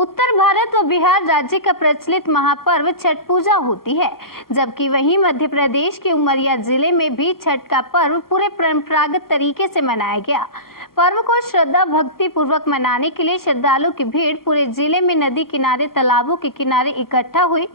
उत्तर भारत व बिहार राज्य का प्रचलित महापर्व छठ पूजा होती है, जबकि वहीं मध्य प्रदेश के उमरिया जिले में भी छठ का पर्व पूरे परंपरागत तरीके से मनाया गया। पर्व को श्रद्धा भक्ति पूर्वक मनाने के लिए श्रद्धालुओं की भीड़ पूरे जिले में नदी किनारे, तालाबों के किनारे इकट्ठा हुई।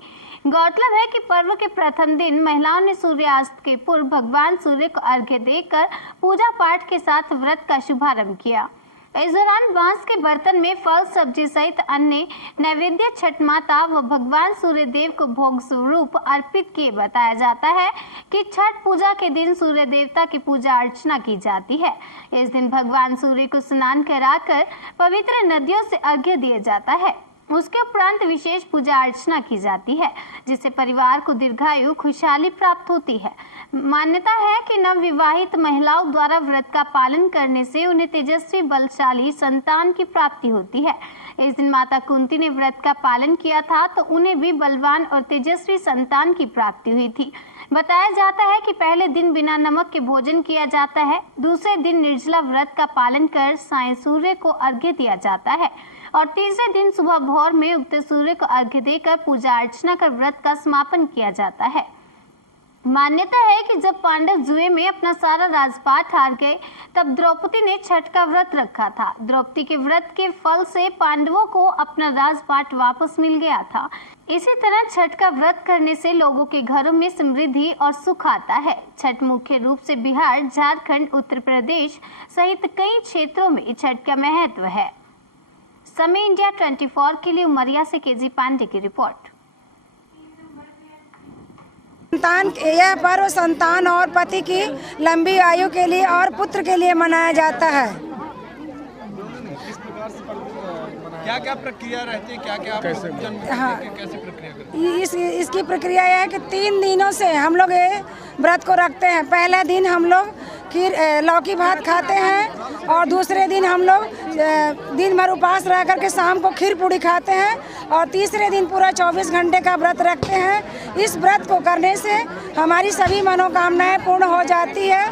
गौरतलब है कि पर्व के प्रथम दिन महिलाओं ने सूर्यास्त के पूर्व भगवान सूर्य को अर्घ्य देकर पूजा पाठ के साथ व्रत का शुभारंभ किया। इस दौरान बांस के बर्तन में फल, सब्जी सहित अन्य नैवेद्य छठ माता व भगवान सूर्य देव को भोग स्वरूप अर्पित किए। बताया जाता है कि छठ पूजा के दिन सूर्य देवता की पूजा अर्चना की जाती है। इस दिन भगवान सूर्य को स्नान कराकर पवित्र नदियों से अर्घ्य दिया जाता है। उसके उपरांत विशेष पूजा अर्चना की जाती है, जिससे परिवार को दीर्घायु, खुशहाली प्राप्त होती है। मान्यता है कि नवविवाहित महिलाओं द्वारा व्रत का पालन करने से उन्हें तेजस्वी, बलशाली संतान की प्राप्ति होती है। इस दिन माता कुंती ने व्रत का पालन किया था तो उन्हें भी बलवान और तेजस्वी संतान की प्राप्ति हुई थी। बताया जाता है कि पहले दिन बिना नमक के भोजन किया जाता है, दूसरे दिन निर्जला व्रत का पालन कर सायं सूर्य को अर्घ्य दिया जाता है और तीसरे दिन सुबह भोर में उगते सूर्य को अर्घ्य देकर पूजा अर्चना कर व्रत का समापन किया जाता है। मान्यता है कि जब पांडव जुए में अपना सारा राजपाट हार गए, तब द्रौपदी ने छठ का व्रत रखा था। द्रौपदी के व्रत के फल से पांडवों को अपना राजपाट वापस मिल गया था। इसी तरह छठ का व्रत करने से लोगों के घरों में समृद्धि और सुख आता है। छठ मुख्य रूप से बिहार, झारखंड, उत्तर प्रदेश सहित कई क्षेत्रों में छठ का महत्व है। समय इंडिया 24 के लिए उमरिया से केजी पांडे की रिपोर्ट। यह पर्व संतान और पति की लंबी आयु के लिए और पुत्र के लिए मनाया जाता है। क्या क्या प्रक्रिया रहती है, क्या क्या कैसे प्रक्रिया करते हैं? इसकी प्रक्रिया यह है कि 3 दिनों से हम लोग ये व्रत को रखते हैं। पहले दिन हम लोग लौकी भात खाते हैं और दूसरे दिन हम लोग दिन भर उपवास रह करके शाम को खीर पूड़ी खाते हैं और तीसरे दिन पूरा 24 घंटे का व्रत रखते हैं। इस व्रत को करने से हमारी सभी मनोकामनाएं पूर्ण हो जाती है।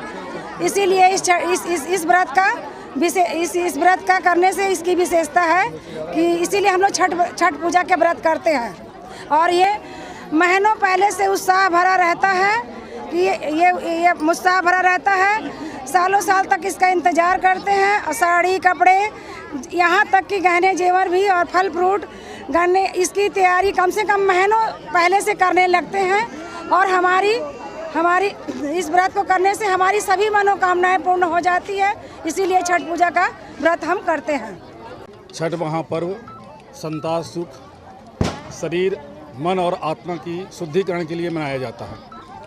इसीलिए इस व्रत का इस व्रत का करने से इसकी विशेषता है कि इसीलिए हम लोग छठ पूजा के व्रत करते हैं। और ये महीनों पहले से उत्साह भरा रहता है कि ये उत्साह भरा रहता है। सालों साल तक इसका इंतजार करते हैं और साड़ी, कपड़े, यहाँ तक कि गहने जेवर भी और फल फ्रूट गन्ने, इसकी तैयारी कम से कम महीनों पहले से करने लगते हैं। और हमारी इस व्रत को करने से हमारी सभी मनोकामनाएं पूर्ण हो जाती है। इसीलिए छठ पूजा का व्रत हम करते हैं। छठ महापर्व संतान, सुख, शरीर, मन और आत्मा की शुद्धिकरण के लिए मनाया जाता है।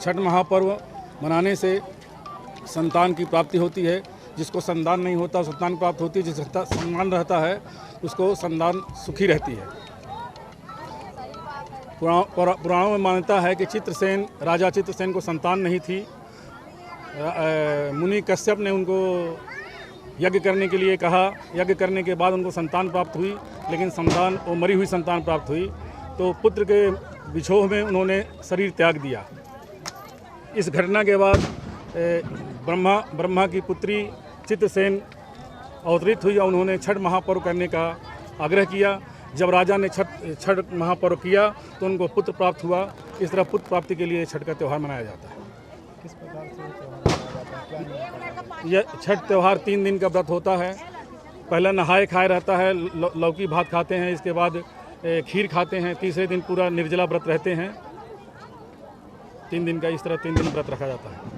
छठ महापर्व मनाने से संतान की प्राप्ति होती है। जिसको संतान नहीं होता संतान प्राप्त होती है। जिसका संतान रहता है उसको संतान सुखी रहती है। पुराणों में मान्यता है कि राजा चित्रसेन को संतान नहीं थी। मुनि कश्यप ने उनको यज्ञ करने के लिए कहा। यज्ञ करने के बाद उनको संतान प्राप्त हुई, लेकिन संतान वो मरी हुई संतान प्राप्त हुई। तो पुत्र के विछोह में उन्होंने शरीर त्याग दिया। इस घटना के बाद ब्रह्मा की पुत्री चित्रसेन अवतरित हुई और उन्होंने छठ महापर्व करने का आग्रह किया। जब राजा ने छठ महापर्व किया तो उनको पुत्र प्राप्त हुआ। इस तरह पुत्र प्राप्ति के लिए छठ का त्यौहार मनाया जाता है। किस प्रकार से त्यौहार मनाया जाता है? यह छठ त्यौहार 3 दिन का व्रत होता है। पहला नहाए खाए रहता है, लौकी भात खाते हैं, इसके बाद खीर खाते हैं, तीसरे दिन पूरा निर्जला व्रत रहते हैं। 3 दिन का इस तरह 3 दिन व्रत रखा जाता है।